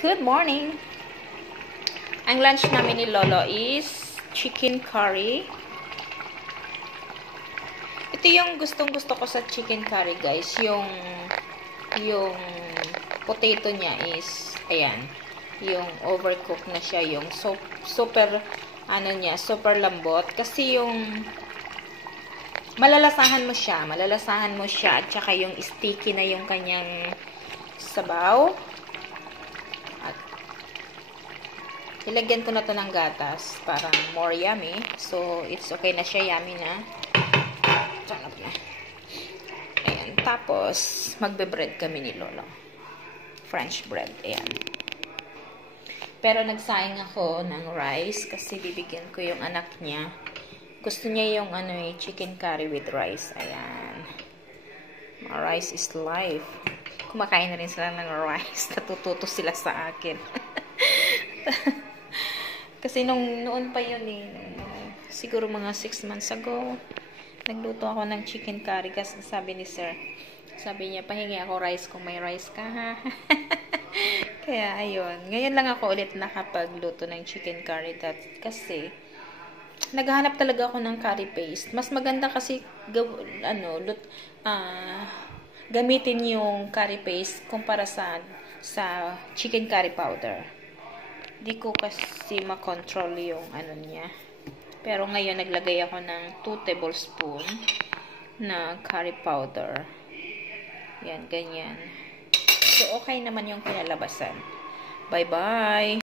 Good morning! Ang lunch namin ni Lolo is chicken curry. Ito yung gustong-gusto ko sa chicken curry, guys. Yung potato niya is, ayan, yung overcooked na siya. Yung super lambot. Kasi yung malalasahan mo siya. At saka yung sticky na yung kanyang sabaw. At ilagyan ko na to ng gatas para more yummy. So, it's okay na siya. Yummy na. Sarap na. Ayan. Tapos, magbe-bread kami ni Lolo. French bread. Ayan. Pero nagsayang ako ng rice kasi bibigyan ko yung anak niya. Gusto niya yung chicken curry with rice. Ayan. Rice is life. Kumakain na rin sila ng rice. Natututo sila sa akin. Kasi noon pa yun siguro mga 6 months ago, nagluto ako ng chicken curry kasi sabi ni sir, sabi niya, pahingi ako rice kung may rice ka, ha? Kaya, ayun. Ngayon lang ako ulit nakapagluto ng chicken curry kasi naghahanap talaga ako ng curry paste. Mas maganda kasi gamitin yung curry paste kumpara sa chicken curry powder. Di ko kasi makontrol yung niya. Pero ngayon naglagay ako ng 2 tablespoon na curry powder. Yan, ganyan. So, okay naman yung kinalabasan. Bye-bye!